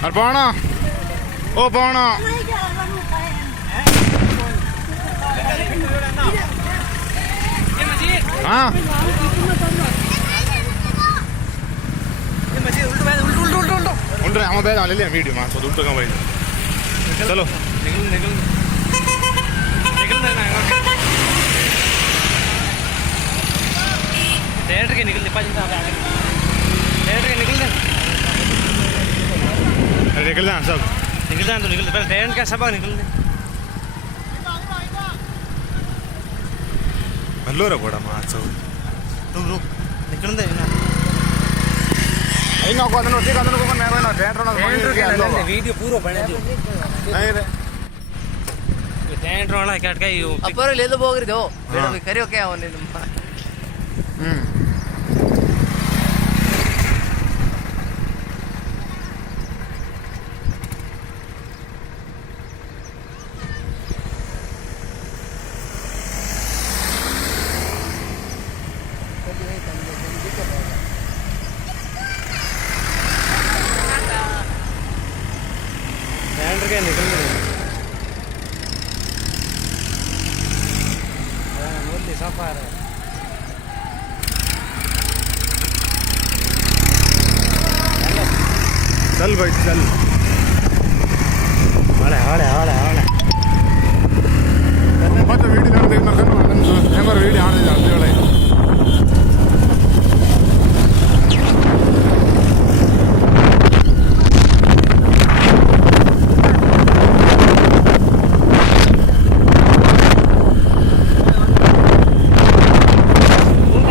और पाना ओ पाना हाँ उल्ट रहे हम बैठ ले लिया वीडियो में तो उल्ट का भाई चलो निकल निकल निकल थिएटर के निकल पाँच थिएटर के निकल निकल जाए सब निकल जाए तो निकल पहले ट्रेन का सब निकल दे हेलो रे बड़ा मार सब रुक रुक निकल दे ना इन को ಅದನ್ನು ठीक ಅದನ್ನು को मैं ना थिएटर के वीडियो पूरा बने दो नहीं रे थिएटर वाला कट का यो अपर ले दो बोगरी दो ಬೇಡ ಕರಿಯೋ ಕೆ ಅವನೇ ನಮ್ಮ थिएटर के निकल सफर चल भाई चल हड़े हड़े हड़े हड़े ಮತ್ತೆ ವಿಡಿಯೋ ನಾನು ತೆಗೆದು ನಾನು ಹೆಂಗಾರ ವಿಡಿಯೋ ಹಾಡಿದೆ ಅಂತ ಹೇಳಿ